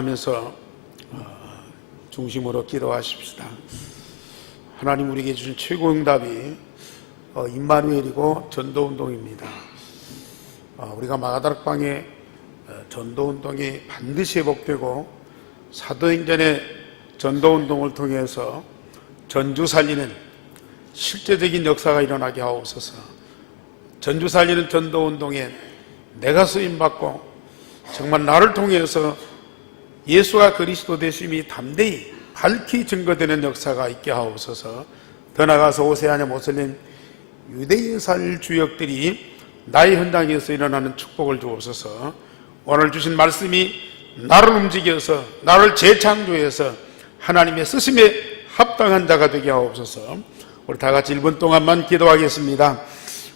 하면서 중심으로 기도하십시다. 하나님 우리에게 주신 최고 응답이 임마누엘이고 전도운동입니다. 우리가 마가다락방의 전도운동이 반드시 회복되고 사도행전의 전도운동을 통해서 전주 살리는 실제적인 역사가 일어나게 하옵소서. 전주 살리는 전도운동에 내가 쓰임받고 정말 나를 통해서 예수가 그리스도 되심이 담대히 밝히 증거되는 역사가 있게 하옵소서. 더 나아가서 오세아냐 모슬림 유대인살 주역들이 나의 현장에서 일어나는 축복을 주옵소서. 오늘 주신 말씀이 나를 움직여서 나를 재창조해서 하나님의 쓰심에 합당한 자가 되게 하옵소서. 우리 다 같이 1분 동안만 기도하겠습니다.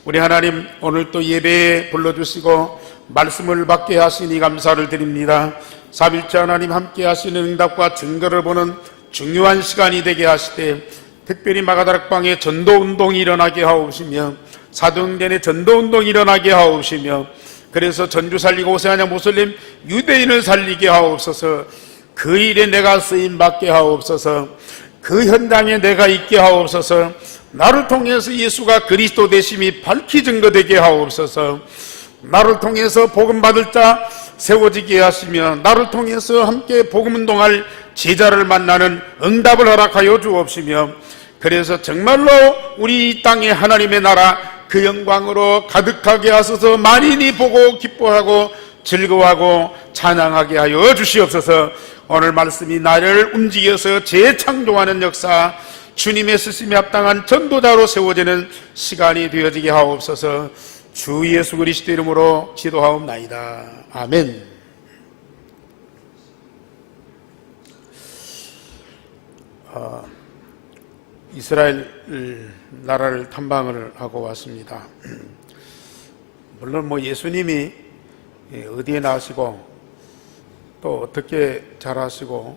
우리 하나님, 오늘 또 예배에 불러주시고 말씀을 받게 하시니 감사를 드립니다. 삼일째 하나님 함께 하시는 응답과 증거를 보는 중요한 시간이 되게 하시되, 특별히 마가다락방에 전도운동이 일어나게 하옵시며 사도행전의 전도운동이 일어나게 하옵시며, 그래서 전주 살리고 오세아냐 모슬림 유대인을 살리게 하옵소서. 그 일에 내가 쓰임받게 하옵소서. 그 현장에 내가 있게 하옵소서. 나를 통해서 예수가 그리스도 되심이 밝히 증거되게 하옵소서. 나를 통해서 복음 받을 자 세워지게 하시며 나를 통해서 함께 복음 운동할 제자를 만나는 응답을 허락하여 주옵시며, 그래서 정말로 우리 이 땅에 하나님의 나라 그 영광으로 가득하게 하소서. 만인이 보고 기뻐하고 즐거워하고 찬양하게 하여 주시옵소서. 오늘 말씀이 나를 움직여서 재창조하는 역사, 주님의 쓰심에 합당한 전도자로 세워지는 시간이 되어지게 하옵소서. 주 예수 그리스도 이름으로 기도하옵나이다. 아멘. 이스라엘 나라를 탐방을 하고 왔습니다. 물론 예수님이 어디에 나시고 또 어떻게 자라시고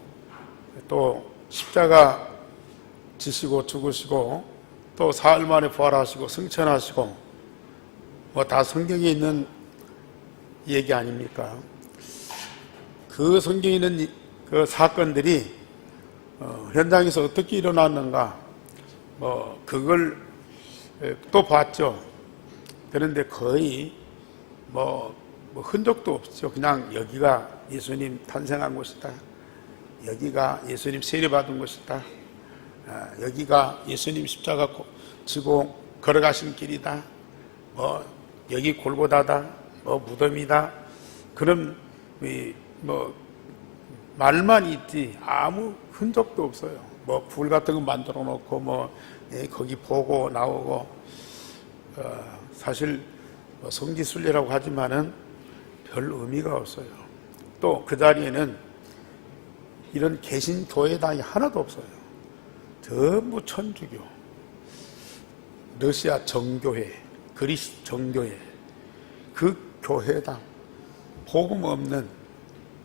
또 십자가 지시고 죽으시고 또 사흘 만에 부활하시고 승천하시고 다 성경에 있는 얘기 아닙니까? 그 성경에 있는 그 사건들이 현장에서 어떻게 일어났는가 그걸 또 봤죠. 그런데 거의 흔적도 없죠. 그냥 여기가 예수님 탄생한 곳이다, 여기가 예수님 세례받은 곳이다, 여기가 예수님 십자가 지고 걸어가신 길이다, 여기 골고다다, 무덤이다, 그런 말만 있지 아무 흔적도 없어요. 불 같은 거 만들어 놓고 거기 보고 나오고, 사실 성지순례라고 하지만은 별 의미가 없어요. 또 그 자리에는 이런 개신교회당이 하나도 없어요. 전부 천주교, 러시아 정교회, 그리스 정교회, 그 교회당, 복음 없는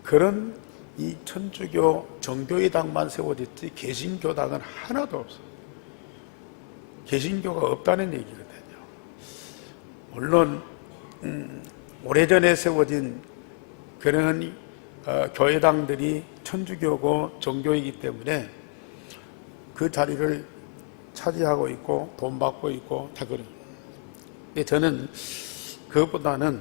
그런 이 천주교 정교회당만 세워졌지 개신교당은 하나도 없어요. 개신교가 없다는 얘기거든요. 물론 오래전에 세워진 그런 교회당들이 천주교고 정교이기 때문에 그 자리를 차지하고 있고 돈 받고 있고 다 그래요. 근데 저는 그것보다는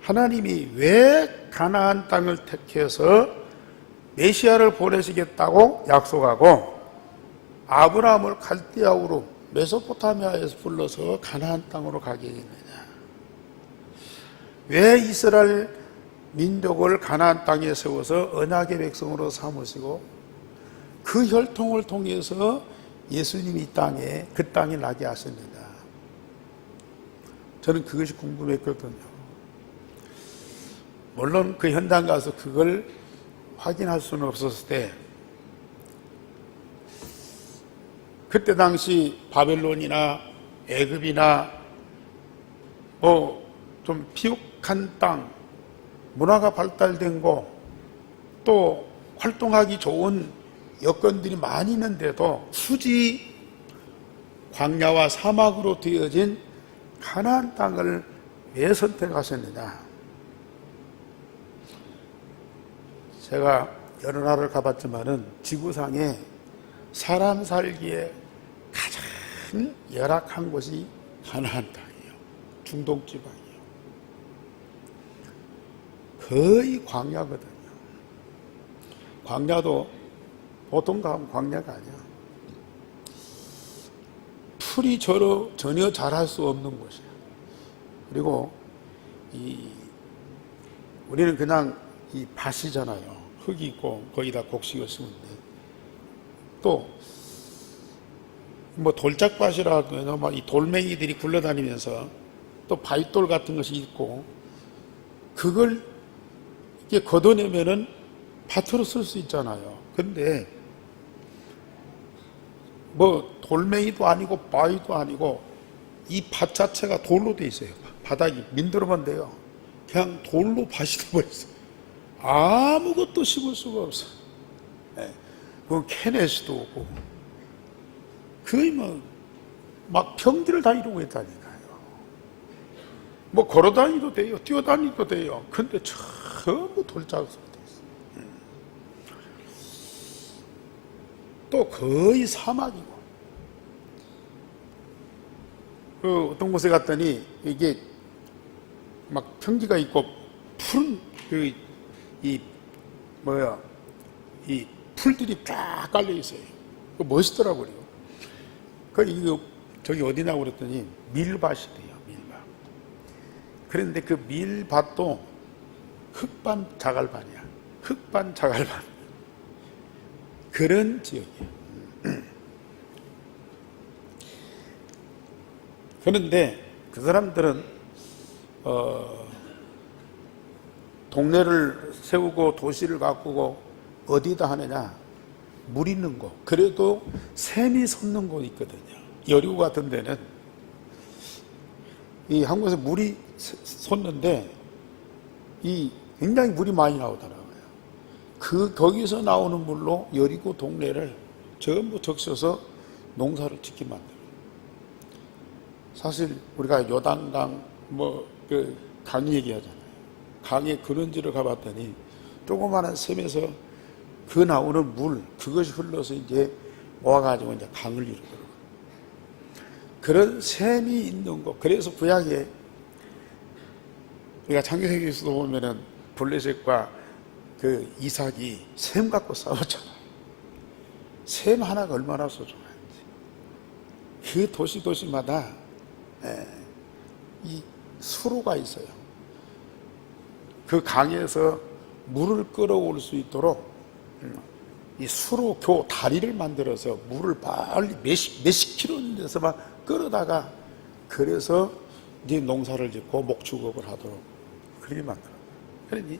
하나님이 왜 가나안 땅을 택해서 메시아를 보내시겠다고 약속하고 아브라함을 갈대아우로 메소포타미아에서 불러서 가나안 땅으로 가게 했느냐, 왜 이스라엘 민족을 가나안 땅에 세워서 언약의 백성으로 삼으시고 그 혈통을 통해서 예수님이 이 땅에 그 땅에 나게 하셨느냐, 저는 그것이 궁금했거든요. 물론 그 현장 가서 그걸 확인할 수는 없었을 때, 그때 당시 바벨론이나 애굽이나 좀 비옥한 땅, 문화가 발달된 곳, 또 활동하기 좋은 여건들이 많이 있는데도 굳이 광야와 사막으로 되어진 가나안 땅을 왜 선택하셨느냐? 제가 여러 나라를 가봤지만은 지구상에 사람 살기에 가장 열악한 곳이 가나안 땅이에요. 중동 지방이에요. 거의 광야거든요. 광야도 보통 가면 광야가 아니야. 풀이 전혀 자랄 수 없는 곳이야. 그리고 우리는 그냥 이 밭이잖아요. 흙이 있고 거기다 곡식을 심는데, 또 뭐 돌짝밭이라도 막 이 돌멩이들이 굴러다니면서 또 바위돌 같은 것이 있고, 그걸 이렇게 걷어내면은 밭으로 쓸 수 있잖아요. 근데 뭐 돌멩이도 아니고 바위도 아니고 이 밭 자체가 돌로 돼 있어요. 바닥이 민들어만 돼요. 그냥 돌로 밭이 되어있어요. 아무것도 심을 수가 없어. 그건 캐내수도 오고, 거의 막 평지를 다 이루고 있다니까요. 뭐 걸어다니도 돼요, 뛰어다니도 돼요. 근데 전부 돌짝으로 돼 있어요. 또 거의 사막이고, 어떤 곳에 갔더니 이게 막 평지가 있고 푸른 이 풀들이 쫙 깔려 있어요. 멋있더라고요. 이거 저기 어디냐고 그랬더니 밀밭이래요. 밀밭. 그런데 그 밀밭도 흙반 자갈반이야. 흙반 자갈반. 그런 지역이에요. 그런데 그 사람들은 동네를 세우고 도시를 가꾸고 어디다 하느냐? 물 있는 곳. 그래도 샘이 솟는 곳이 있거든요. 여리고 같은 데는 이 한국에서 물이 솟는데 굉장히 물이 많이 나오더라고요. 거기서 나오는 물로 여리고 동네를 전부 적셔서 농사를 짓게 만들어요. 사실 우리가 요단강 강 얘기하잖아요. 강에 그런지를 가봤더니 조그마한 샘에서 그 나오는 물, 그것이 흘러서 이제 모아가지고 이제 강을 이루더라고요. 그런 샘이 있는 곳. 그래서 구약에 우리가 창세기에서도 보면은 블레셋과 그 이삭이 샘 갖고 싸웠잖아요. 샘 하나가 얼마나 소중한지. 그 도시마다 이 수로가 있어요. 그 강에서 물을 끌어올 수 있도록 이 수로 다리를 만들어서 물을 빨리 몇십 킬로에서 막 끌어다가, 그래서 이제 농사를 짓고 목축업을 하도록 그렇게 만들어요. 그러니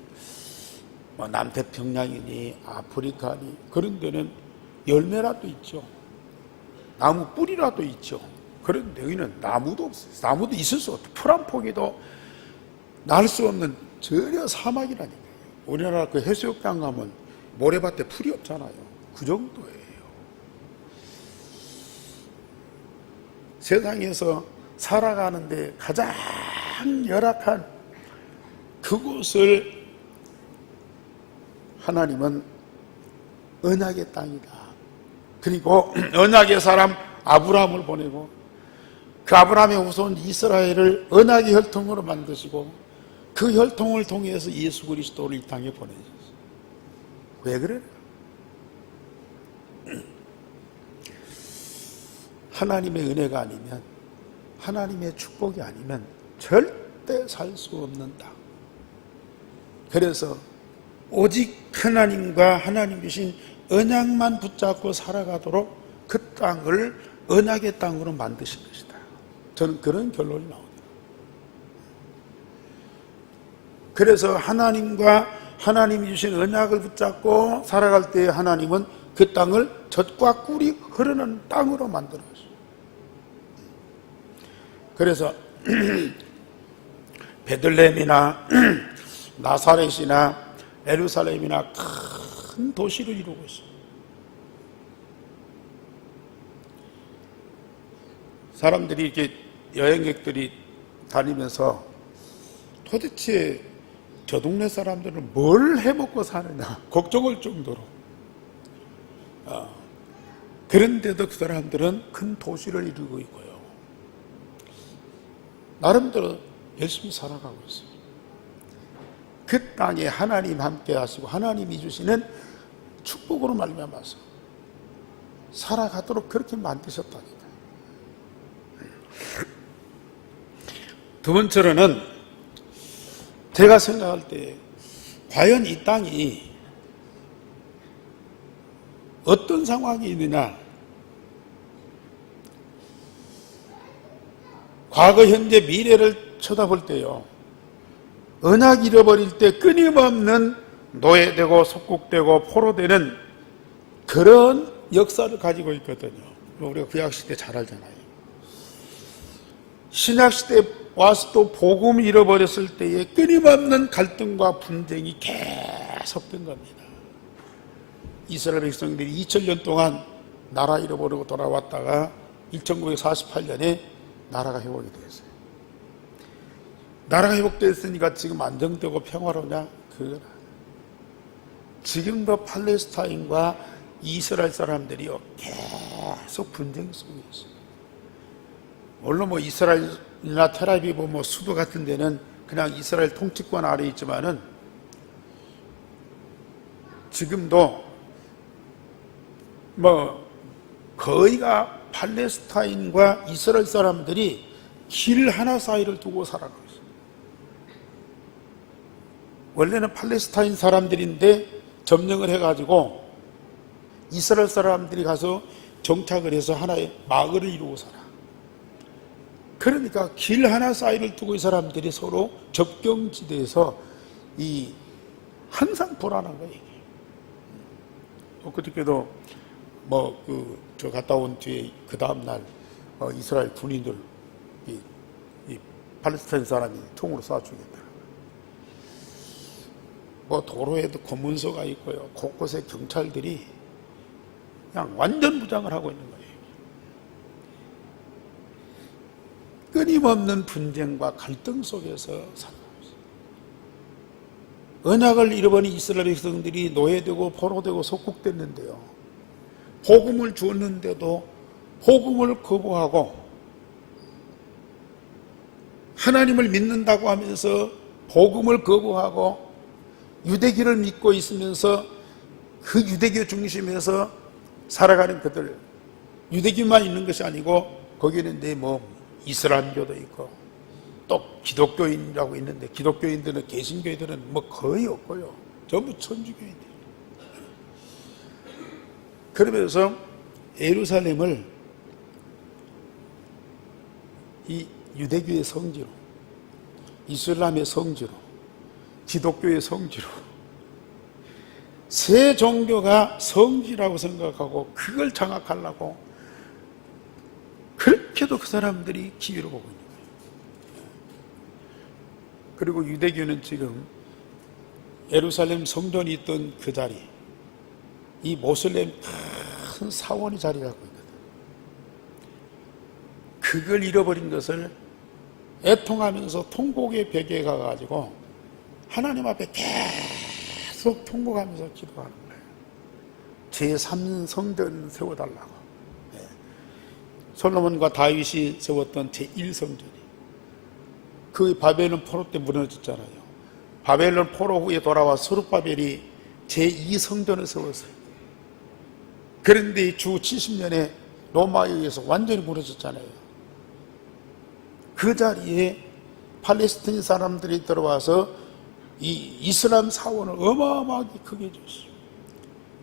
뭐 남태평양이니 아프리카니 그런 데는 열매라도 있죠. 나무 뿌리라도 있죠. 그런데 여기는 나무도 없어요. 나무도 있을 수 없죠. 풀 한 포기도 날 수 없는 전혀 사막이라니까요. 우리나라 그 해수욕장 가면 모래밭에 풀이 없잖아요. 그 정도예요. 세상에서 살아가는데 가장 열악한 그곳을 하나님은 언약의 땅이다. 그리고 언약의 사람 아브라함을 보내고, 그 아브라함의 후손 이스라엘을 언약의 혈통으로 만드시고, 그 혈통을 통해서 예수 그리스도를 이 땅에 보내셨어요. 왜 그래요? 하나님의 은혜가 아니면, 하나님의 축복이 아니면 절대 살 수 없는 땅. 그래서 오직 하나님과 하나님 주신 언약만 붙잡고 살아가도록 그 땅을 언약의 땅으로 만드신 것이다. 저는 그런 결론이 나옵니다. 그래서 하나님과 하나님이 주신 언약을 붙잡고 살아갈 때 하나님은 그 땅을 젖과 꿀이 흐르는 땅으로 만들었어요. 그래서 베들레헴이나 나사렛이나 예루살렘이나 큰 도시를 이루고 있어요. 사람들이 이렇게 여행객들이 다니면서 도대체 저 동네 사람들은 뭘 해먹고 사느냐 걱정할 정도로 그런데도 그 사람들은 큰 도시를 이루고 있고요. 나름대로 열심히 살아가고 있어요. 그 땅에 하나님 함께 하시고 하나님이 주시는 축복으로 말미암아서 살아가도록 그렇게 만드셨다니까. 두 번째로는 제가 생각할 때 과연 이 땅이 어떤 상황이 있느냐, 과거, 현재, 미래를 쳐다볼 때요, 언약 잃어버릴 때 끊임없는 노예되고 속국되고 포로되는 그런 역사를 가지고 있거든요. 우리가 구약시대 잘 알잖아요. 신약시대 와서 또 복음 잃어버렸을 때에 끊임없는 갈등과 분쟁이 계속된 겁니다. 이스라엘 백성들이 2000년 동안 나라 잃어버리고 돌아왔다가 1948년에 나라가 회복이 되었어요. 나라가 회복됐으니까 지금 안정되고 평화로냐? 그건 아니에요. 지금도 팔레스타인과 이스라엘 사람들이요 계속 분쟁 속에 있어요. 물론 뭐 이스라엘이나 텔아비브 뭐 수도 같은 데는 그냥 이스라엘 통치권 아래 있지만은 지금도 뭐 거의가 팔레스타인과 이스라엘 사람들이 길 하나 사이를 두고 살아가고 있어요. 원래는 팔레스타인 사람들인데 점령을 해가지고 이스라엘 사람들이 가서 정착을 해서 하나의 마을을 이루고 살아. 그러니까 길 하나 사이를 두고 이 사람들이 서로 접경지대에서 항상 불안한 거예요. 그저께도 저 갔다 온 뒤에 그 다음날 이스라엘 군인들 이 팔레스타인 사람이 총으로 쏴 죽였다. 도로에도 검문소가 있고요. 곳곳에 경찰들이 그냥 완전 무장을 하고 있는 거예요. 끊임없는 분쟁과 갈등 속에서 살고 있어요. 언약을 잃어버린 이스라엘 백성들이 노예되고 포로되고 속국됐는데요. 복음을 주었는데도 복음을 거부하고 하나님을 믿는다고 하면서 복음을 거부하고 유대교를 믿고 있으면서 그 유대교 중심에서 살아가는 그들, 유대교만 있는 것이 아니고 거기는 이슬람교도 있고 또 기독교인이라고 있는데 기독교인들은 개신교인들은 거의 없고요. 전부 천주교인들. 그러면서 예루살렘을 이 유대교의 성지로, 이슬람의 성지로, 기독교의 성지로 세 종교가 성지라고 생각하고 그걸 장악하려고 그렇게도 그 사람들이 기회를 보고 있는 거예요. 그리고 유대교는 지금 예루살렘 성전이 있던 그 자리, 이 모슬렘 큰 사원이 자리 잡고 있거든. 그걸 잃어버린 것을 애통하면서 통곡의 벽에 가가지고 하나님 앞에 계속 통곡하면서 기도하는 거예요. 제3성전 세워달라고. 솔로몬과 다윗이 세웠던 제1성전이 그 바벨론 포로 때 무너졌잖아요. 바벨론 포로 후에 돌아와 스룹바벨이 제2성전을 세웠어요. 그런데 주 70년에 로마에 의해서 완전히 무너졌잖아요. 그 자리에 팔레스타인 사람들이 들어와서 이 이슬람 사원을 어마어마하게 크게 줬어요.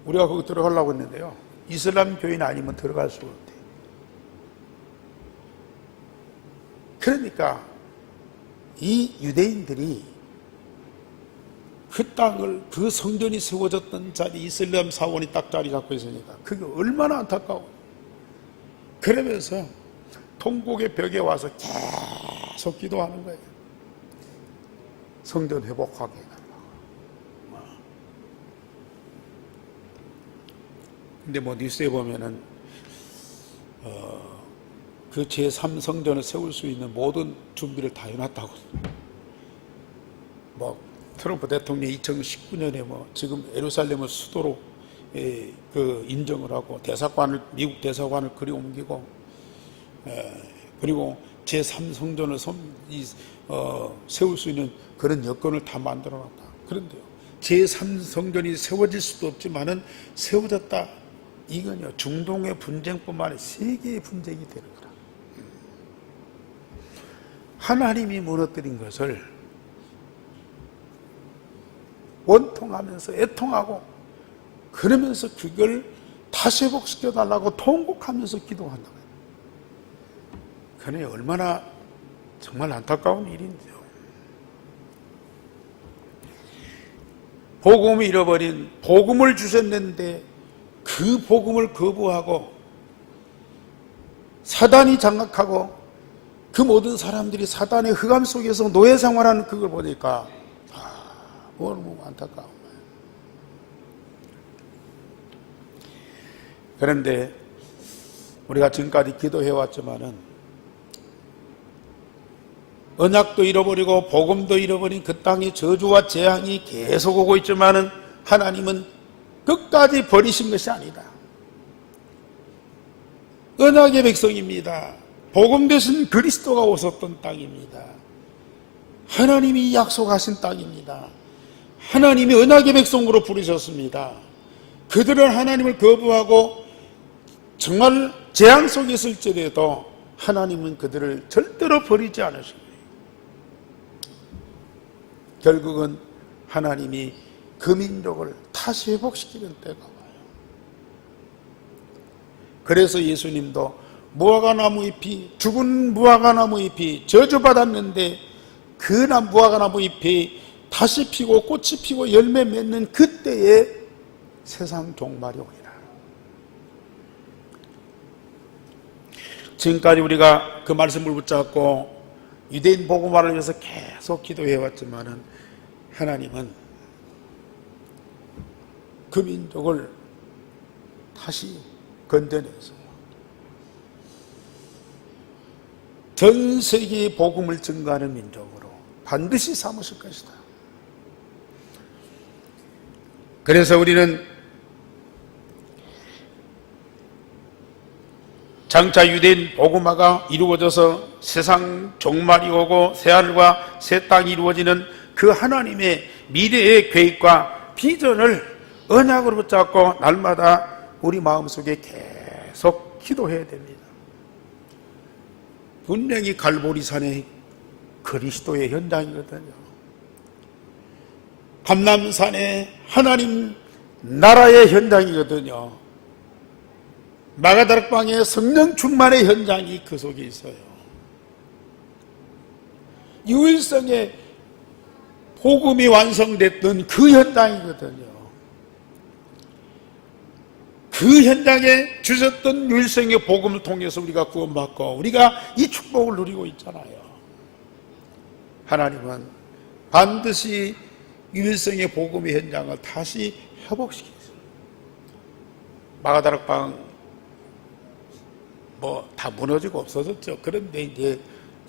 우리가 거기 들어가려고 했는데요. 이슬람 교인 아니면 들어갈 수가 없대요. 그러니까 이 유대인들이 그 땅을, 그 성전이 세워졌던 자리, 이슬람 사원이 딱 자리 잡고 있으니까 그게 얼마나 안타까워. 그러면서 통곡의 벽에 와서 계속 기도하는 거예요. 성전 회복하게 해달라고. 근데 뉴스에 보면은 그 제3성전을 세울 수 있는 모든 준비를 다 해놨다고. 트럼프 대통령이 2019년에 지금 예루살렘을 수도로 인정을 하고 미국 대사관을 그리 옮기고, 그리고 제3성전을 세울 수 있는 그런 여건을 다 만들어 놨다. 그런데요, 제3성전이 세워질 수도 없지만은 세워졌다. 이건요, 중동의 분쟁뿐만 아니라 세계의 분쟁이 되는 거라. 하나님이 무너뜨린 것을 원통하면서 애통하고, 그러면서 그걸 다시 회복시켜 달라고 통곡하면서 기도한다. 그러니 얼마나 정말 안타까운 일인데요. 복음을 잃어버린, 복음을 주셨는데 그 복음을 거부하고 사단이 장악하고 그 모든 사람들이 사단의 흑암 속에서 노예 생활하는 그걸 보니까 너무 안타까운 거예요. 그런데 우리가 지금까지 기도해왔지만은 언약도 잃어버리고 복음도 잃어버린 그 땅의 저주와 재앙이 계속 오고 있지만은 하나님은 끝까지 버리신 것이 아니다. 언약의 백성입니다. 복음 대신 그리스도가 오셨던 땅입니다. 하나님이 약속하신 땅입니다. 하나님이 언약의 백성으로 부르셨습니다. 그들은 하나님을 거부하고 정말 재앙 속에 있을지라도 하나님은 그들을 절대로 버리지 않으십니다. 결국은 하나님이 그 민족을 다시 회복시키는 때가 와요. 그래서 예수님도 무화과나무 잎이, 죽은 무화과나무 잎이 저주받았는데 그 무화과나무 잎이 다시 피고 꽃이 피고 열매 맺는 그때에 세상 종말이 오리라. 지금까지 우리가 그 말씀을 붙잡고 유대인 복음화를 위해서 계속 기도해왔지만은 하나님은 그 민족을 다시 건져내서 전 세계의 복음을 증거하는 민족으로 반드시 삼으실 것이다. 그래서 우리는 장차 유대인 복음화가 이루어져서 세상 종말이 오고 새하늘과 새 땅이 이루어지는 그 하나님의 미래의 계획과 비전을 언약으로 붙잡고 날마다 우리 마음속에 계속 기도해야 됩니다. 분명히 갈보리산의 그리스도의 현장이거든요. 감람산의 하나님 나라의 현장이거든요. 마가다락방의 성령 충만의 현장이 그 속에 있어요. 유일성의 복음이 완성됐던 그 현장이거든요. 그 현장에 주셨던 유일성의 복음을 통해서 우리가 구원받고 우리가 이 축복을 누리고 있잖아요. 하나님은 반드시 유일성의 복음의 현장을 다시 회복시키겠어요. 마가다락방 다 무너지고 없어졌죠. 그런데 이제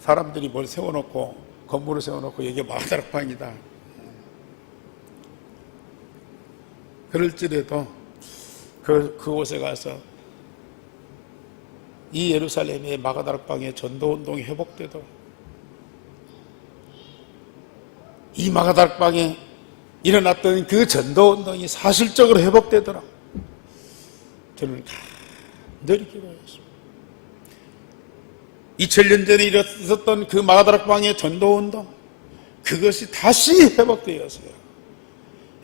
사람들이 뭘 세워놓고, 건물을 세워놓고 여기 마가다락방이다. 그럴지라도 그곳에 가서 이 예루살렘의 마가다락방의 전도운동이 회복되도록, 이 마가다락방에 일어났던 그 전도운동이 사실적으로 회복되도록 저는 간절히 기도했습니다. 2000년 전에 있었던 그 마가다락방의 전도운동, 그것이 다시 회복되었어요.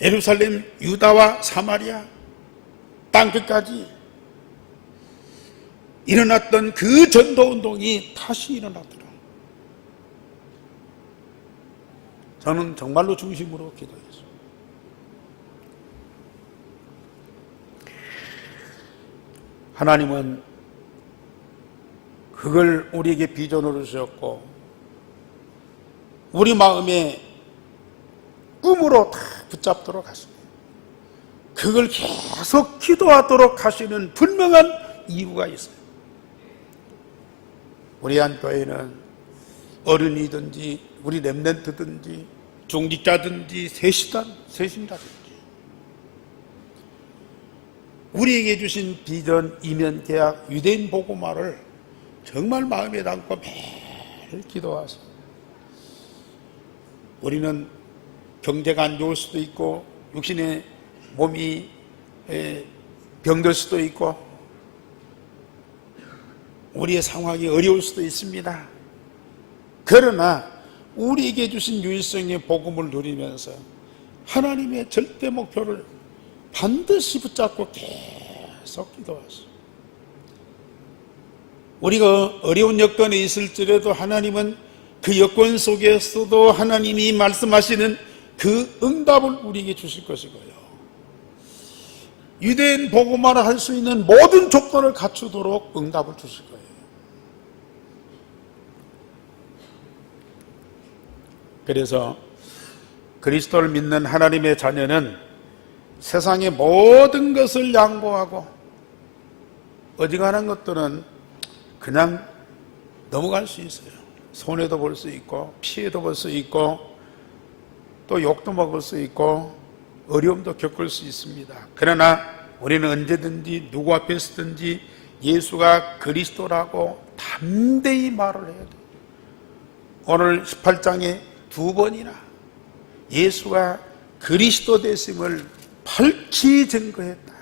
예루살렘, 유다와 사마리아 땅끝까지 일어났던 그 전도운동이 다시 일어나더라. 저는 정말로 중심으로 기도했습니다. 하나님은 그걸 우리에게 비전으로 주셨고 우리 마음에 꿈으로 다 붙잡도록 하십니다. 그걸 계속 기도하도록 하시는 분명한 이유가 있어요. 우리 한 교회는 어른이든지 우리 렘넌트든지 중직자든지 세신자든지 우리에게 주신 비전, 이면, 계약, 유대인 복음화를 정말 마음에 담고 매일 기도하소. 우리는 경제가 안 좋을 수도 있고 육신의 몸이 병들 수도 있고 우리의 상황이 어려울 수도 있습니다. 그러나 우리에게 주신 유일성의 복음을 누리면서 하나님의 절대 목표를 반드시 붙잡고 계속 기도하소. 우리가 어려운 여건에 있을지라도 하나님은 그 여건 속에서도 하나님이 말씀하시는 그 응답을 우리에게 주실 것이고요. 유대인 복음화를 할 수 있는 모든 조건을 갖추도록 응답을 주실 거예요. 그래서 그리스도를 믿는 하나님의 자녀는 세상의 모든 것을 양보하고 어지간한 것들은 그냥 넘어갈 수 있어요. 손해도 볼 수 있고 피해도 볼 수 있고 또 욕도 먹을 수 있고 어려움도 겪을 수 있습니다. 그러나 우리는 언제든지 누구 앞에서든지 예수가 그리스도라고 담대히 말을 해야 돼요. 오늘 18장에 2번이나 예수가 그리스도 되심을 밝히 증거했다.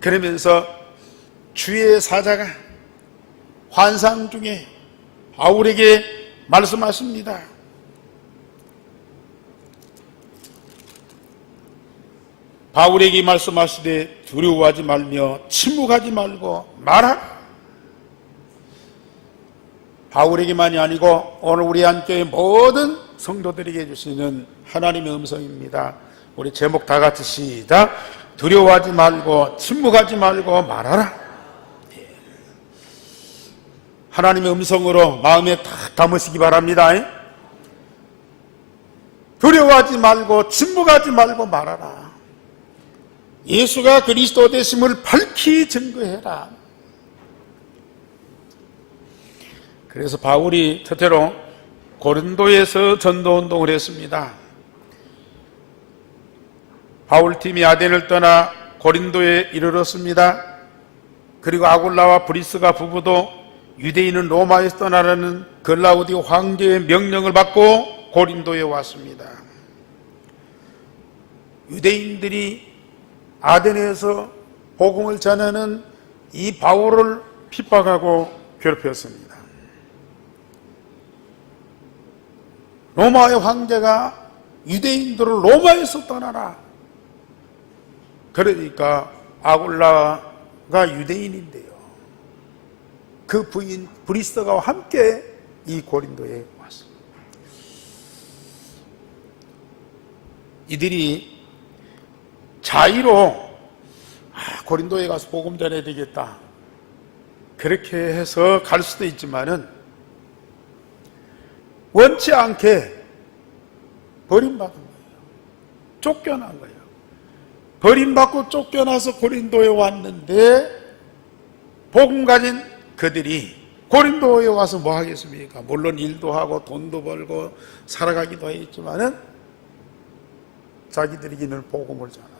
그러면서 주의 사자가 환상 중에 바울에게 말씀하십니다. 바울에게 말씀하시되 두려워하지 말며 침묵하지 말고 말하라. 바울에게만이 아니고 오늘 우리 한교회 모든 성도들에게 주시는 하나님의 음성입니다. 우리 제목 다 같이 시작. 두려워하지 말고 침묵하지 말고 말하라. 하나님의 음성으로 마음에 딱 담으시기 바랍니다. 두려워하지 말고 침묵하지 말고 말하라. 예수가 그리스도 되심을 밝히 증거해라. 그래서 바울이 첫째로 고린도에서 전도운동을 했습니다. 바울팀이 아덴을 떠나 고린도에 이르렀습니다. 그리고 아굴라와 브리스가 부부도 유대인은 로마에서 떠나라는 글라우디 황제의 명령을 받고 고린도에 왔습니다. 유대인들이 아덴에서 복음을 전하는 이 바울을 핍박하고 괴롭혔습니다. 로마의 황제가 유대인들을 로마에서 떠나라. 그러니까 아굴라가 유대인인데요. 그 부인 브리스가와 함께 이 고린도에 왔습니다. 이들이 자의로 고린도에 가서 복음 전해야 되겠다 그렇게 해서 갈 수도 있지만은 원치 않게 버림받은 거예요. 쫓겨난 거예요. 버림받고 쫓겨나서 고린도에 왔는데 복음 가진 그들이 고린도에 와서 뭐 하겠습니까? 물론 일도 하고 돈도 벌고 살아가기도 했지만은 자기들에게는 복음을 전하죠.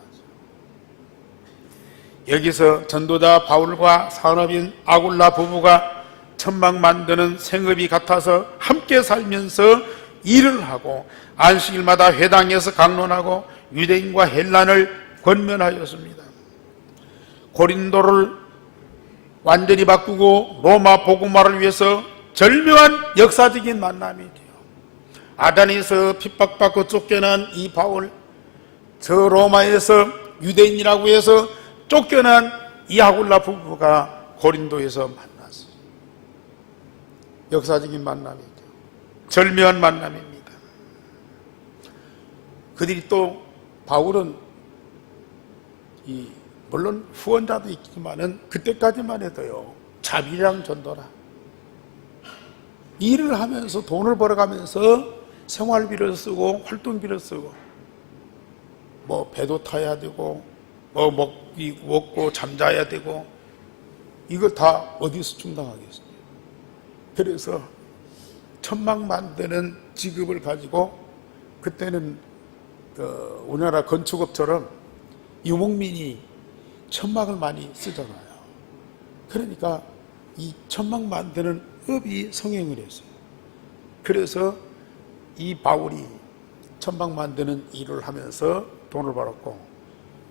여기서 전도자 바울과 산업인 아굴라 부부가 천막 만드는 생업이 같아서 함께 살면서 일을 하고 안식일마다 회당에서 강론하고 유대인과 헬란을 권면하였습니다. 고린도를 완전히 바꾸고 로마 복음화를 위해서 절묘한 역사적인 만남이 돼요. 아덴에서 핍박받고 쫓겨난 이 바울, 저 로마에서 유대인이라고 해서 쫓겨난 이 아굴라 부부가 고린도에서 만났어요. 역사적인 만남이죠. 절묘한 만남입니다. 그들이 또 바울은 물론 후원자도 있지만은 그때까지만 해도요 자비랑 전도라 일을 하면서 돈을 벌어가면서 생활비를 쓰고 활동비를 쓰고 뭐 배도 타야 되고 뭐 먹고 잠자야 되고 이걸 다 어디서 충당하겠습니까? 그래서 천막 만드는 직업을 가지고 그때는 우리나라 건축업처럼 유목민이 천막을 많이 쓰잖아요. 그러니까 이 천막 만드는 업이 성행을 했어요. 그래서 이 바울이 천막 만드는 일을 하면서 돈을 벌었고,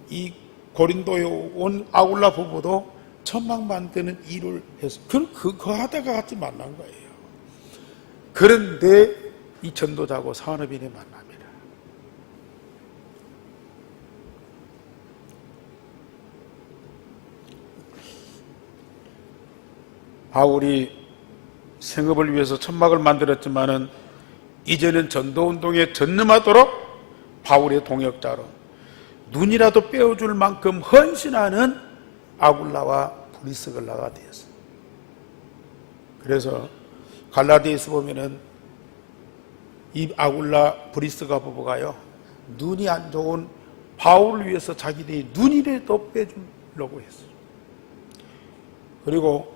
이 고린도에 온 아굴라 부부도 천막 만드는 일을 해서 그거 하다가 같이 만난 거예요. 그런데 이 전도자고 산업인의 만납니다. 바울이 생업을 위해서 천막을 만들었지만은 이제는 전도운동에 전념하도록 바울의 동역자로 눈이라도 빼어줄 만큼 헌신하는 아굴라와 브리스글라가 되었어요. 그래서 갈라디아서 보면은 이 아굴라 브리스가 부부가요, 눈이 안 좋은 바울을 위해서 자기들이 눈이라도 빼주려고 했어요. 그리고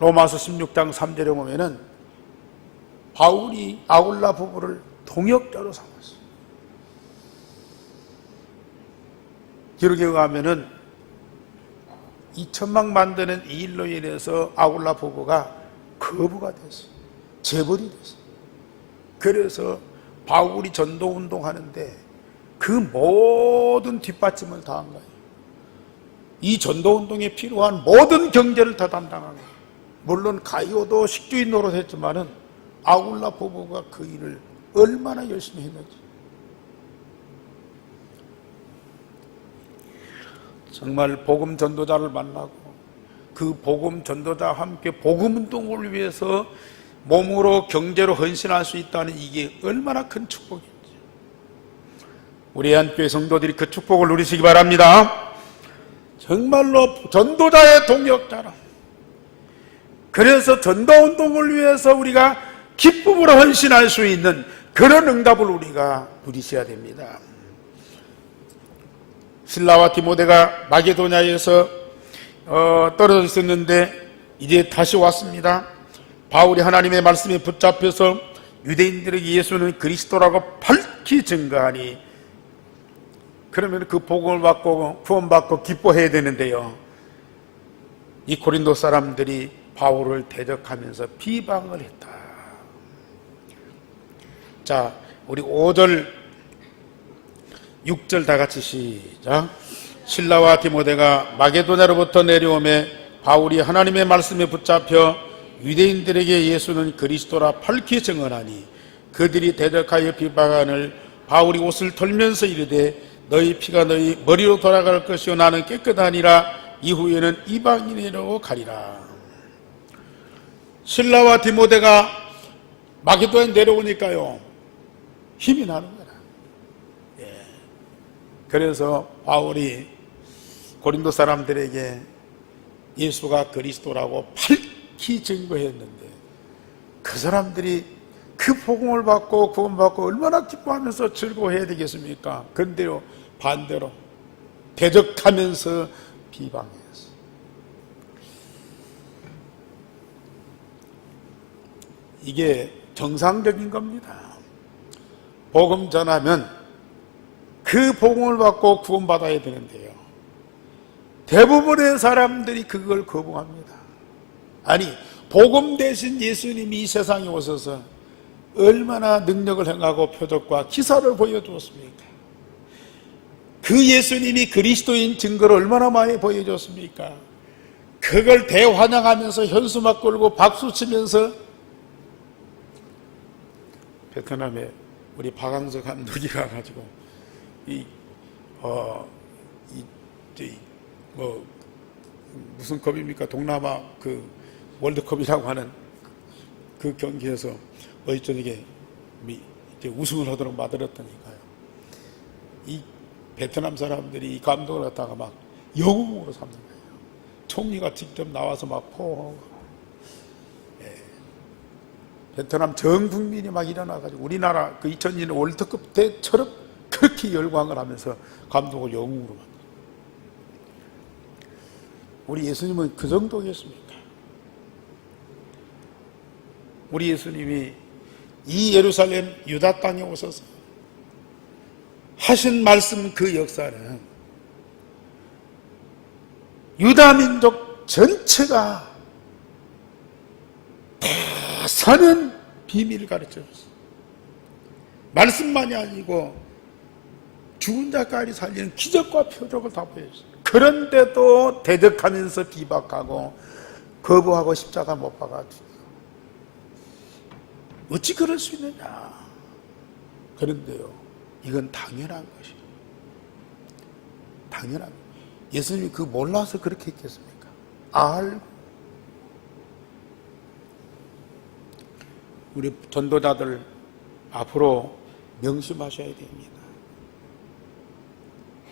로마서 16장 3절에 보면은 바울이 아굴라 부부를 동역자로 삼았어요. 기록에 의하면은 이 천막 만드는 이 일로 인해서 아굴라 부부가 거부가 됐어요. 재벌이 됐어요. 그래서 바울이 전도운동 하는데 그 모든 뒷받침을 다 한 거예요. 이 전도운동에 필요한 모든 경제를 다 담당한 거예요. 물론 가이오도 식주인 노릇했지만은 아굴라 부부가 그 일을 얼마나 열심히 했는지. 정말 복음 전도자를 만나고 그 복음 전도자와 함께 복음 운동을 위해서 몸으로 경제로 헌신할 수 있다는 이게 얼마나 큰 축복인지. 우리 한교회 성도들이 그 축복을 누리시기 바랍니다. 정말로 전도자의 동역자라. 그래서 전도운동을 위해서 우리가 기쁨으로 헌신할 수 있는 그런 응답을 우리가 누리셔야 됩니다. 실라와 디모데가 마게도냐에서 떨어져 있었는데 이제 다시 왔습니다. 바울이 하나님의 말씀에 붙잡혀서 유대인들에게 예수는 그리스도라고 밝히 증거하니, 그러면 그 복음을 받고 구원받고 기뻐해야 되는데요, 이 고린도 사람들이 바울을 대적하면서 비방을 했다. 자, 우리 5절 6절 다 같이 시작. 실라와 디모데가 마게도냐로부터 내려오매 바울이 하나님의 말씀에 붙잡혀 유대인들에게 예수는 그리스도라 밝히 증언하니, 그들이 대적하여 비방하늘 바울이 옷을 털면서 이르되 너희 피가 너희 머리로 돌아갈 것이요 나는 깨끗하니라. 이후에는 이방인으로 가리라. 실라와 디모데가 마게도냐에 내려오니까요, 힘이 나는 거라. 그래서 바울이 고린도 사람들에게 예수가 그리스도라고 밝히 증거했는데 그 사람들이 그 복음을 받고 구원받고 얼마나 기뻐하면서 즐거워해야 되겠습니까? 그런데요, 반대로 대적하면서 비방했어요. 이게 정상적인 겁니다. 복음 전하면 그 복음을 받고 구원받아야 되는데요, 대부분의 사람들이 그걸 거부합니다. 아니, 복음 대신 예수님이 이 세상에 오셔서 얼마나 능력을 행하고 표적과 기사를 보여주었습니까? 그 예수님이 그리스도인 증거를 얼마나 많이 보여줬습니까? 그걸 대환영하면서 현수막 걸고 박수치면서, 베트남에 우리 박항서 감독이 가가지고 무슨 컵입니까? 동남아 그 월드컵이라고 하는 그 경기에서 어제 저녁에 이제 우승을 하도록 만들었다니까요. 이 베트남 사람들이 이 감독을 갖다가 막 영웅으로 삼는 거예요. 총리가 직접 나와서 막 포옹하고, 베트남 전 국민이 막 일어나가지고 우리나라 그 2002년 월드컵 때처럼 그렇게 열광을 하면서 감독을 영웅으로 만들어요. 우리 예수님은 그 정도겠습니까? 우리 예수님이 이 예루살렘 유다 땅에 오셔서 하신 말씀 그 역사는 유다민족 전체가 다 사는 비밀을 가르쳐줬어요. 말씀만이 아니고 죽은 자까지 살리는 기적과 표적을 다 보여줬어요. 그런데도 대적하면서 비박하고 거부하고 십자가 못 박아주고 어찌 그럴 수 있느냐. 그런데요, 이건 당연한 것이에요. 당연한 거예요. 예수님이 그 몰라서 그렇게 했겠습니까? 알고. 우리 전도자들 앞으로 명심하셔야 됩니다.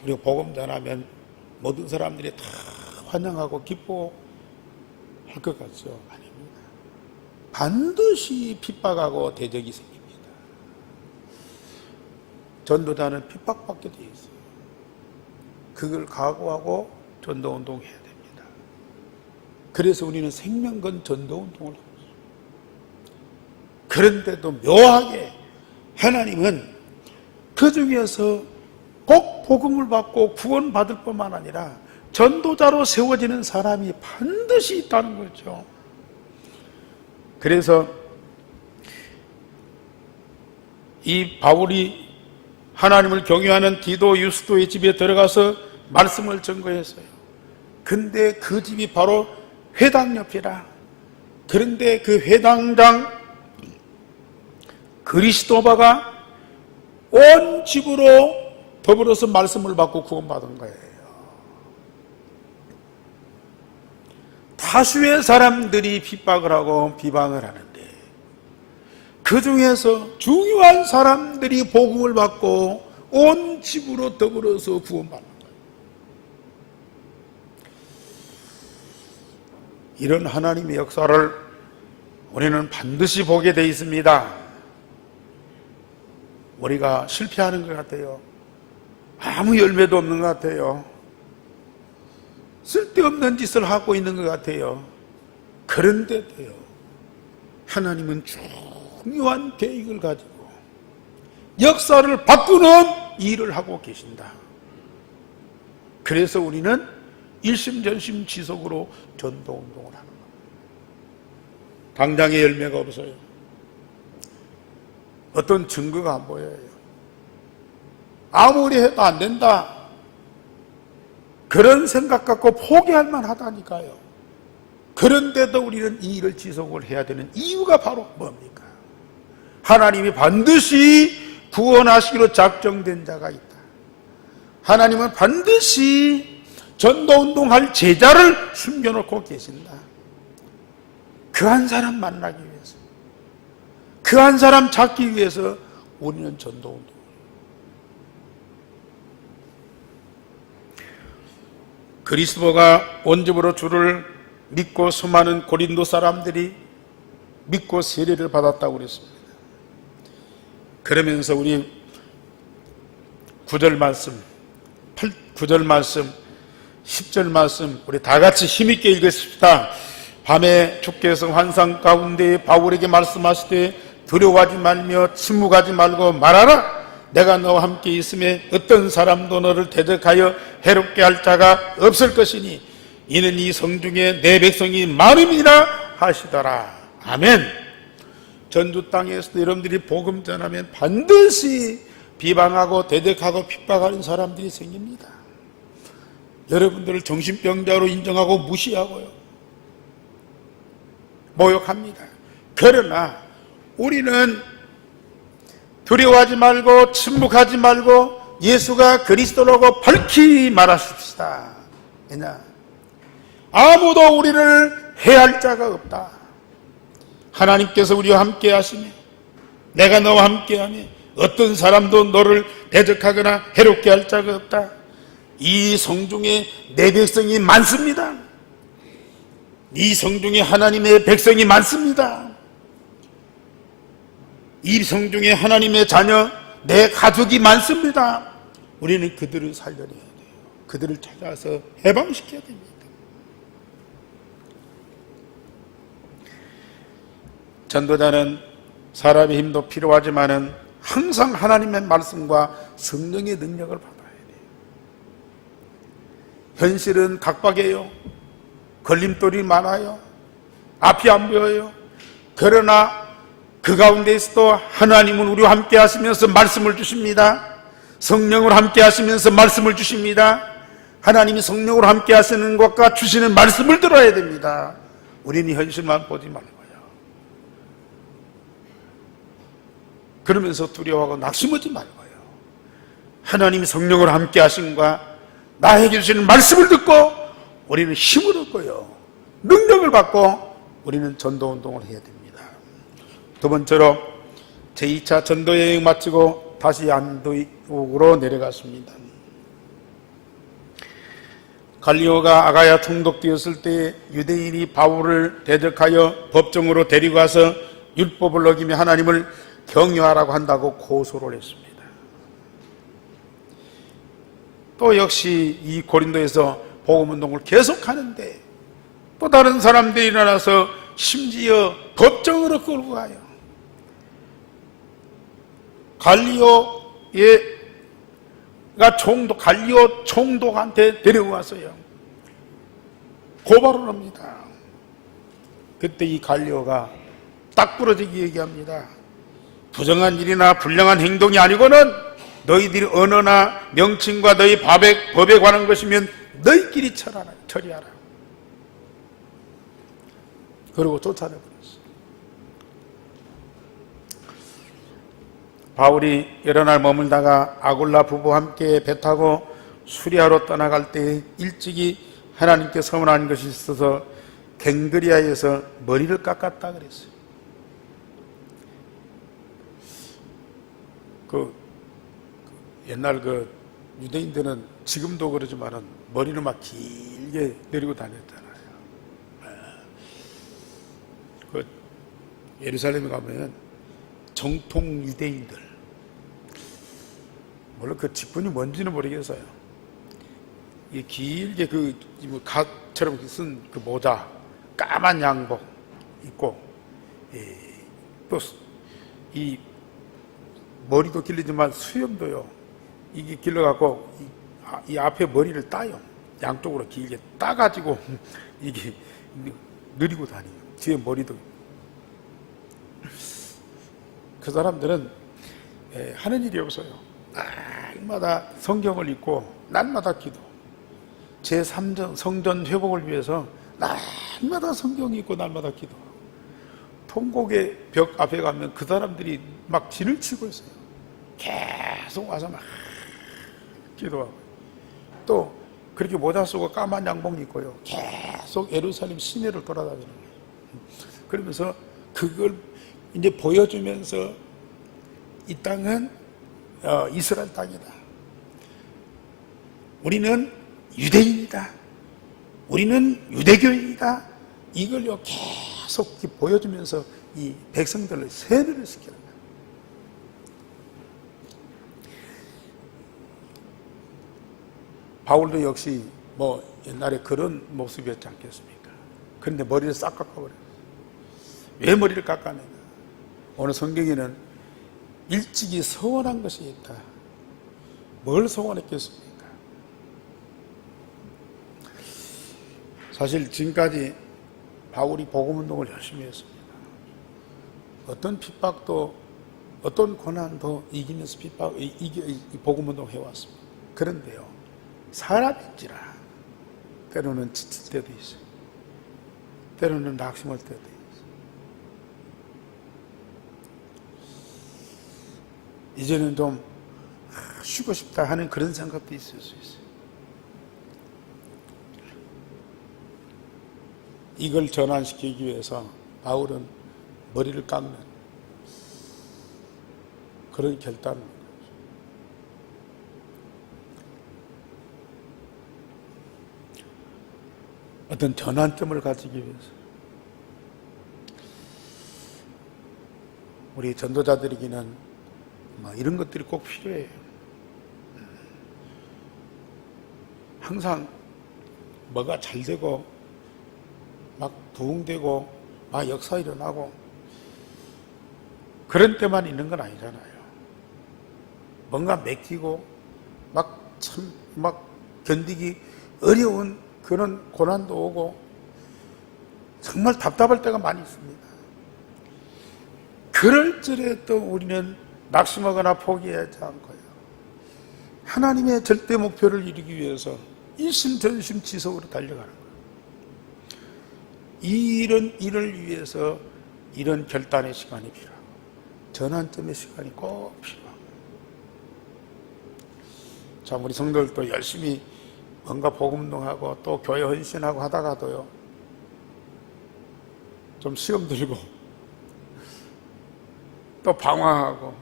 우리가 복음 전하면 모든 사람들이 다 환영하고 기뻐할 것 같죠? 아닙니다. 반드시 핍박하고 대적이 생깁니다. 전도자는 핍박받게 되어 있어요. 그걸 각오하고 전도운동 해야 됩니다. 그래서 우리는 생명건 전도운동을 하고 있어요. 그런데도 묘하게 하나님은 그 중에서 꼭 복음을 받고 구원받을 뿐만 아니라 전도자로 세워지는 사람이 반드시 있다는 거죠. 그래서 이 바울이 하나님을 경외하는 디도 유스도의 집에 들어가서 말씀을 전거했어요. 근데 그 집이 바로 회당 옆이라. 그런데 그 회당장 그리스도바가 온 집으로 더불어서 말씀을 받고 구원받은 거예요. 다수의 사람들이 핍박을 하고 비방을 하는데 그 중에서 중요한 사람들이 복음을 받고 온 집으로 더불어서 구원받는 거예요. 이런 하나님의 역사를 우리는 반드시 보게 돼 있습니다. 우리가 실패하는 것 같아요. 아무 열매도 없는 것 같아요. 쓸데없는 짓을 하고 있는 것 같아요. 그런데도요, 하나님은 중요한 계획을 가지고 역사를 바꾸는 일을 하고 계신다. 그래서 우리는 일심전심 지속으로 전도운동을 하는 겁니다. 당장의 열매가 없어요. 어떤 증거가 안 보여요. 아무리 해도 안 된다, 그런 생각 갖고 포기할 만하다니까요. 그런데도 우리는 이 일을 지속을 해야 되는 이유가 바로 뭡니까? 하나님이 반드시 구원하시기로 작정된 자가 있다. 하나님은 반드시 전도운동할 제자를 숨겨놓고 계신다. 그 한 사람 만나기 위해서, 그 한 사람 찾기 위해서 우리는 전도운동. 그리스도가 온 집으로 주를 믿고 수많은 고린도 사람들이 믿고 세례를 받았다고 그랬습니다. 그러면서 우리 9절 말씀, 9절 말씀, 10절 말씀 우리 다 같이 힘있게 읽으십시다. 밤에 주께서 환상 가운데 바울에게 말씀하시되 두려워하지 말며 침묵하지 말고 말하라. 내가 너와 함께 있음에 어떤 사람도 너를 대적하여 해롭게 할 자가 없을 것이니 이는 이 성중에 내 백성이 많음이라 하시더라. 아멘. 전주 땅에서도 여러분들이 복음 전하면 반드시 비방하고 대적하고 핍박하는 사람들이 생깁니다. 여러분들을 정신병자로 인정하고 무시하고요, 모욕합니다. 그러나 우리는 두려워하지 말고 침묵하지 말고 예수가 그리스도라고 밝히 말하십시다. 왜냐? 아무도 우리를 해할 자가 없다. 하나님께서 우리와 함께 하시며 내가 너와 함께 하며 어떤 사람도 너를 대적하거나 해롭게 할 자가 없다. 이 성중에 내 백성이 많습니다. 이 성중에 하나님의 백성이 많습니다. 이 성중에 하나님의 자녀, 내 가족이 많습니다. 우리는 그들을 살려내야 돼요. 그들을 찾아서 해방시켜야 됩니다. 전도자는 사람의 힘도 필요하지만은 항상 하나님의 말씀과 성령의 능력을 받아야 돼요. 현실은 각박해요. 걸림돌이 많아요. 앞이 안 보여요. 그러나 그 가운데에서도 하나님은 우리와 함께 하시면서 말씀을 주십니다. 성령으로 함께 하시면서 말씀을 주십니다. 하나님이 성령으로 함께 하시는 것과 주시는 말씀을 들어야 됩니다. 우리는 현실만 보지 말고요. 그러면서 두려워하고 낙심하지 말고요. 하나님이 성령으로 함께 하신과 나에게 주시는 말씀을 듣고 우리는 힘을 얻고요. 능력을 받고 우리는 전도운동을 해야 됩니다. 두 번째로 제2차 전도여행 마치고 다시 안디옥으로 내려갔습니다. 갈리오가 아가야 총독되었을 때 유대인이 바울을 대적하여 법정으로 데리고 가서 율법을 어기며 하나님을 경유하라고 한다고 고소를 했습니다. 또 역시 이 고린도에서 복음운동을 계속하는데 또 다른 사람들이 일어나서 심지어 법정으로 끌고 가요. 갈리오 총독한테 데려왔어요. 고발을 합니다. 그때 이 갈리오가 딱 부러지게 얘기합니다. 부정한 일이나 불량한 행동이 아니고는 너희들이 언어나 명칭과 너희 법에 관한 것이면 너희끼리 처리하라. 그리고 쫓아내버렸어요. 바울이 여러 날 머물다가 아굴라 부부와 함께 배 타고 수리아로 떠나갈 때 일찍이 하나님께 서문한 것이 있어서 갱그리아에서 머리를 깎았다 그랬어요. 옛날 유대인들은 지금도 그러지만은 머리를 막 길게 내리고 다녔잖아요. 예루살렘에 가면 정통 유대인들, 물론 그 직분이 뭔지는 모르겠어요. 이 길게 갓처럼 쓴 그 모자, 까만 양복 입고, 또 이 머리도 길리지만 수염도요. 이게 길러갖고 이 앞에 머리를 따요. 양쪽으로 길게 따가지고 이게 느리고 다니요. 뒤에 머리도. 그 사람들은 하는 일이 없어요. 날마다 성경을 읽고 날마다 기도. 제3전 성전 회복을 위해서 날마다 성경 읽고 날마다 기도. 통곡의 벽 앞에 가면 그 사람들이 막 진을 치고 있어요. 계속 와서 막 기도하고. 또 그렇게 모자 쓰고 까만 양복 입고요. 계속 예루살렘 시내를 돌아다니는 거예요. 그러면서 그걸 이제 보여주면서 이 땅은 이스라엘 땅이다. 우리는 유대인이다. 우리는 유대교인이다. 이걸요 계속 보여주면서 이 백성들을 세뇌를 시키는 거예요. 바울도 역시 옛날에 그런 모습이었지 않겠습니까? 그런데 머리를 싹 깎아버려요. 왜 머리를 깎아내냐? 오늘 성경에는 일찍이 서원한 것이 있다. 뭘 서원했겠습니까? 사실 지금까지 바울이 복음운동을 열심히 했습니다. 어떤 핍박도 어떤 고난도 이기면서 복음운동 해왔습니다. 그런데요, 사람인지라 때로는 지칠 때도 있어요. 때로는 낙심할 때도 있어요. 이제는 좀 쉬고 싶다 하는 그런 생각도 있을 수 있어요. 이걸 전환시키기 위해서 바울은 머리를 깎는 그런 결단을 합니다. 어떤 전환점을 가지기 위해서 우리 전도자들에게는 이런 것들이 꼭 필요해요. 항상 뭐가 잘 되고 막 부흥되고 막 역사 일어나고 그런 때만 있는 건 아니잖아요. 뭔가 맥히고 막 견디기 어려운 그런 고난도 오고 정말 답답할 때가 많이 있습니다. 그럴 적에도 우리는 낙심하거나 포기하지 않고요, 하나님의 절대 목표를 이루기 위해서 일심전심 지속으로 달려가는 거예요. 이런 일을 위해서 이런 결단의 시간이 필요하고 전환점의 시간이 꼭 필요합니다. 참, 우리 성도들도 열심히 뭔가 복음운동하고 또 교회 헌신하고 하다가도요, 좀 시험 들고 또 방황하고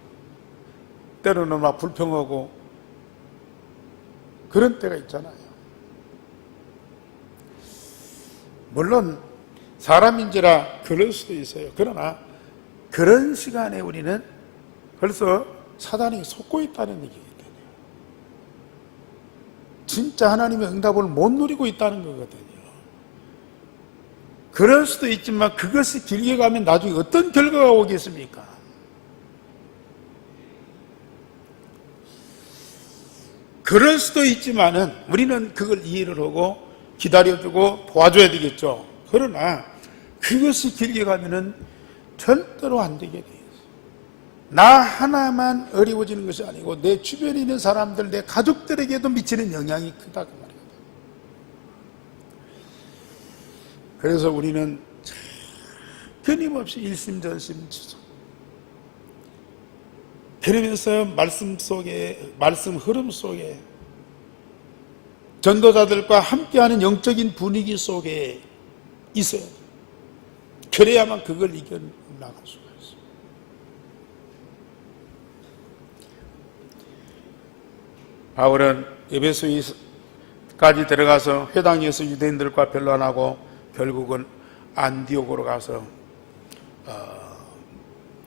때로는 막 불평하고 그런 때가 있잖아요. 물론 사람인지라 그럴 수도 있어요. 그러나 그런 시간에 우리는 벌써 사단이 속고 있다는 얘기거든요. 진짜 하나님의 응답을 못 누리고 있다는 거거든요. 그럴 수도 있지만 그것이 길게 가면 나중에 어떤 결과가 오겠습니까? 그럴 수도 있지만은 우리는 그걸 이해를 하고 기다려주고 도와줘야 되겠죠. 그러나 그것이 길게 가면은 절대로 안 되게 돼요. 나 하나만 어려워지는 것이 아니고 내 주변에 있는 사람들, 내 가족들에게도 미치는 영향이 크다 그 말이거든요. 그래서 우리는 끊임없이 일심전심 지속, 그러면서 말씀 속에, 말씀 흐름 속에, 전도자들과 함께하는 영적인 분위기 속에 있어야 돼요. 그래야만 그걸 이겨나갈 수가 있어요. 바울은 에베소까지 들어가서 회당에서 유대인들과 변론하고 결국은 안디옥으로 가서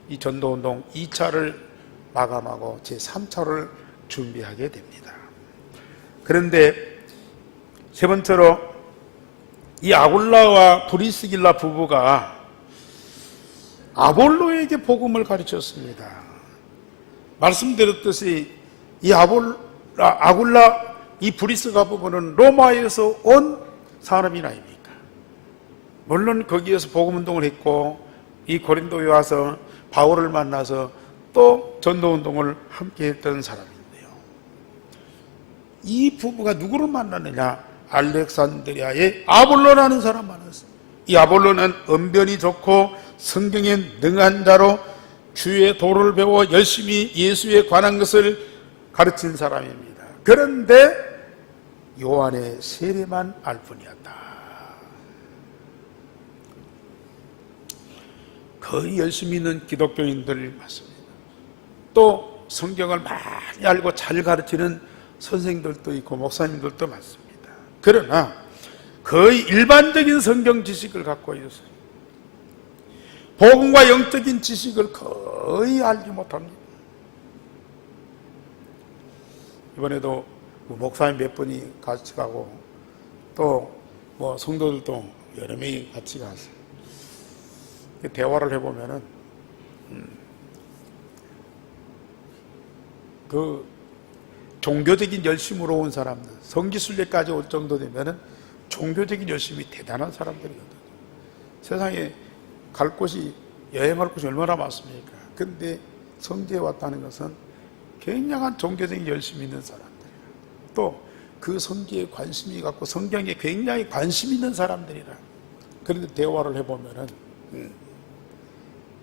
이 전도운동 2차를 마감하고 제3차를 준비하게 됩니다. 그런데 세 번째로 이 아굴라와 브리스길라 부부가 아볼로에게 복음을 가르쳤습니다. 말씀드렸듯이 이 아굴라, 이 브리스가 부부는 로마에서 온 사람이 아닙니까? 물론 거기에서 복음운동을 했고 이 고린도에 와서 바울을 만나서 또 전도운동을 함께 했던 사람인데요, 이 부부가 누구를 만나느냐? 알렉산드리아의 아볼로라는 사람 만났어요. 이 아볼로는 언변이 좋고 성경에 능한 자로 주의 도를 배워 열심히 예수에 관한 것을 가르친 사람입니다. 그런데 요한의 세례만 알 뿐이었다. 거의 열심히 있는 기독교인들 맞습니다. 또 성경을 많이 알고 잘 가르치는 선생들도 있고 목사님들도 많습니다. 그러나 거의 일반적인 성경 지식을 갖고 있어요. 복음과 영적인 지식을 거의 알지 못합니다. 이번에도 목사님 몇 분이 같이 가고 또 성도들도 여러 명이 같이 가서 대화를 해보면은 그 종교적인 열심으로 온 사람들, 성지순례까지 올 정도 되면은 종교적인 열심이 대단한 사람들이거든요. 세상에 갈 곳이, 여행할 곳이 얼마나 많습니까? 근데 성지에 왔다는 것은 굉장한 종교적인 열심이 있는 사람들이에요. 또 그 성지에 관심이 갖고 성경에 굉장히 관심 있는 사람들이라. 그런데 대화를 해보면은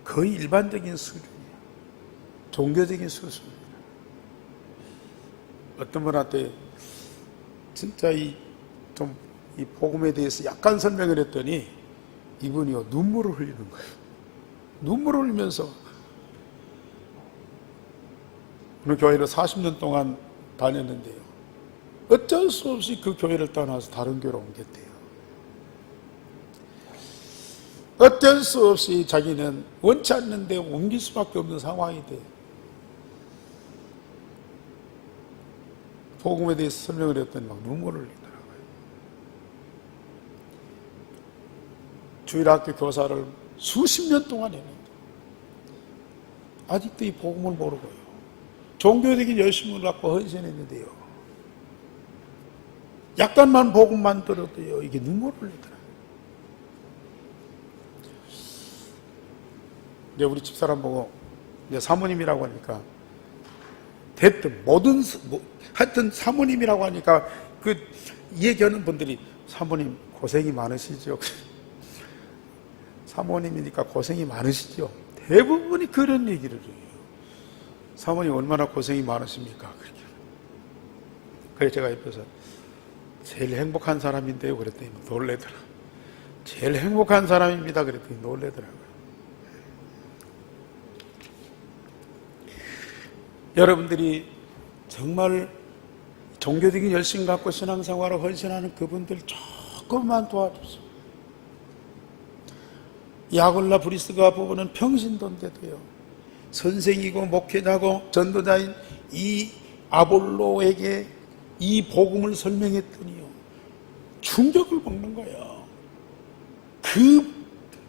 거의 일반적인 수준이에요. 종교적인 수준입니다. 어떤 분한테 진짜 이 복음에 대해서 약간 설명을 했더니 이분이요, 눈물을 흘리는 거예요. 눈물을 흘리면서 오늘 교회를 40년 동안 다녔는데요, 어쩔 수 없이 그 교회를 떠나서 다른 교회로 옮겼대요. 어쩔 수 없이 자기는 원치 않는데 옮길 수밖에 없는 상황이 돼요. 복음에 대해서 설명을 했더니 막 눈물을 흘리더라고요. 주일학교 교사를 수십 년 동안 했는데 아직도 이 복음을 모르고요, 종교적인 열심을 갖고 헌신했는데요, 약간만 복음만 들어도요, 이게 눈물을 내더라고요. 이제 우리 집사람 보고 이제 사모님이라고 하니까, 됐든 하여튼 사모님이라고 하니까 그 얘기하는 분들이 사모님 고생이 많으시죠. 사모님이니까 고생이 많으시죠. 대부분이 그런 얘기를 해요. 사모님 얼마나 고생이 많으십니까? 그렇게. 그래서 제가 옆에서 제일 행복한 사람인데요 그랬더니 놀래더라. 제일 행복한 사람입니다 그랬더니 놀래더라고요. 여러분들이 정말 종교적인 열심 갖고 신앙생활을 헌신하는 그분들 조금만 도와주세요. 이 아골라 브리스가 부부는 평신도인데도요, 선생이고 목회자고 전도자인 이 아볼로에게 이 복음을 설명했더니요, 충격을 먹는 거예요. 그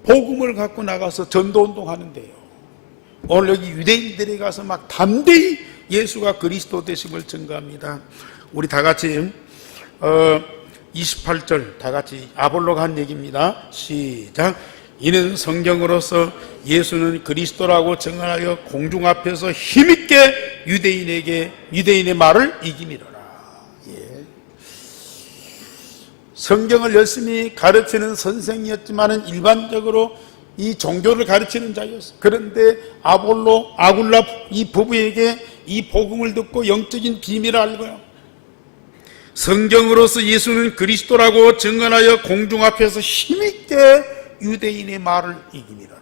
복음을 갖고 나가서 전도운동 하는데요, 오늘 여기 유대인들에 가서 막 담대히 예수가 그리스도 되심을 증거합니다. 우리 다 같이 28절 다 같이 아볼로가 한 얘기입니다. 시작. 이는 성경으로서 예수는 그리스도라고 증언하여 공중 앞에서 힘있게 유대인의 말을 이기미러라. 예. 성경을 열심히 가르치는 선생이었지만은 일반적으로 이 종교를 가르치는 자였어요. 그런데 아굴라 이 부부에게 이 복음을 듣고 영적인 비밀을 알고요, 성경으로서 예수는 그리스도라고 증언하여 공중 앞에서 힘있게 유대인의 말을 이기미러라.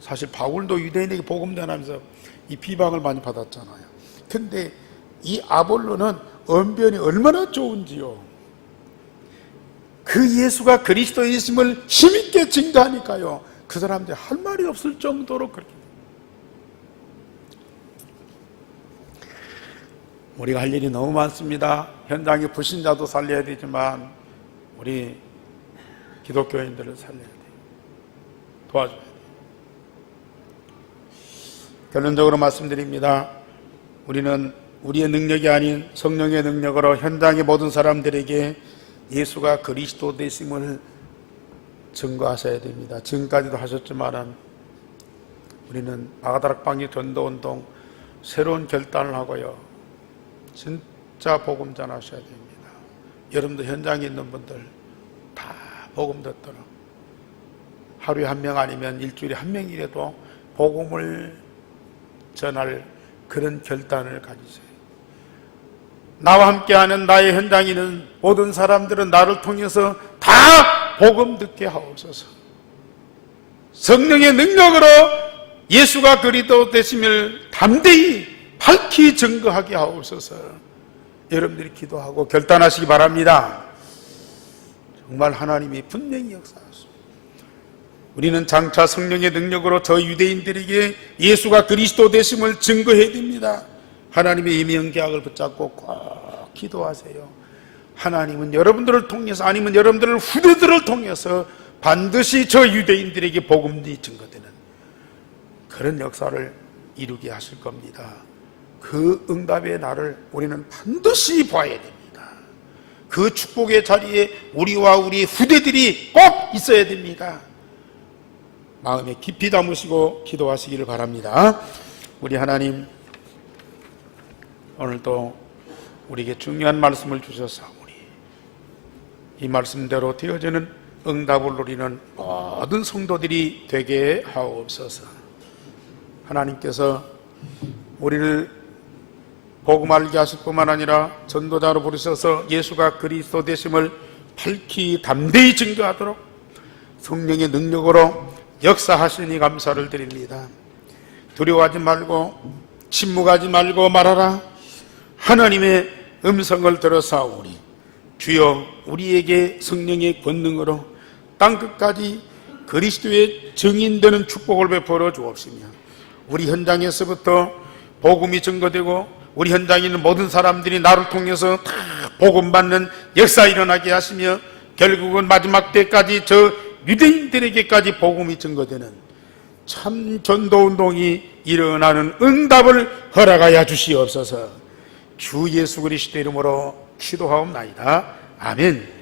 사실 바울도 유대인에게 복음 전하면서 이 비방을 많이 받았잖아요. 근데 이 아볼로는 언변이 얼마나 좋은지요, 그 예수가 그리스도이심을 힘있게 증거하니까요, 그 사람들 할 말이 없을 정도로 그렇게. 우리가 할 일이 너무 많습니다. 현장에 불신자도 살려야 되지만 우리 기독교인들을 살려야 돼요. 도와줘야 돼요. 결론적으로 말씀드립니다. 우리는 우리의 능력이 아닌 성령의 능력으로 현장의 모든 사람들에게 예수가 그리스도 되심을 증거하셔야 됩니다. 지금까지도 하셨지만 우리는 마가다락방의 전도운동 새로운 결단을 하고요, 진짜 복음 전하셔야 됩니다. 여러분도 현장에 있는 분들 다 복음 듣도록 하루에 한 명 아니면 일주일에 한 명이라도 복음을 전할 그런 결단을 가지세요. 나와 함께하는 나의 현장에 있는 모든 사람들은 나를 통해서 다 복음 듣게 하옵소서. 성령의 능력으로 예수가 그리스도 되심을 담대히 밝히 증거하게 하옵소서. 여러분들이 기도하고 결단하시기 바랍니다. 정말 하나님이 분명히 역사하소서. 우리는 장차 성령의 능력으로 저 유대인들에게 예수가 그리스도 되심을 증거해야 됩니다. 하나님의 임명계약을 붙잡고 꼭 기도하세요. 하나님은 여러분들을 통해서, 아니면 여러분들의 후대들을 통해서 반드시 저 유대인들에게 복음이 증거되는 그런 역사를 이루게 하실 겁니다. 그 응답의 날을 우리는 반드시 봐야 됩니다. 그 축복의 자리에 우리와 우리 후대들이 꼭 있어야 됩니다. 마음에 깊이 담으시고 기도하시기를 바랍니다. 우리 하나님, 오늘도 우리에게 중요한 말씀을 주셔서 이 말씀대로 되어지는 응답을 누리는 모든 성도들이 되게 하옵소서. 하나님께서 우리를 복음 알게 하실 뿐만 아니라 전도자로 부르셔서 예수가 그리스도 되심을 밝히 담대히 증거하도록 성령의 능력으로 역사하시니 감사를 드립니다. 두려워하지 말고 침묵하지 말고 말하라. 하나님의 음성을 들어사오니 주여, 우리에게 성령의 권능으로 땅끝까지 그리스도의 증인되는 축복을 베풀어 주옵시며, 우리 현장에서부터 복음이 증거되고 우리 현장에 있는 모든 사람들이 나를 통해서 다 복음 받는 역사 일어나게 하시며, 결국은 마지막 때까지 저 유대인들에게까지 복음이 증거되는 참 전도운동이 일어나는 응답을 허락하여 주시옵소서. 주 예수 그리스도 이름으로 기도하옵나이다. 아멘.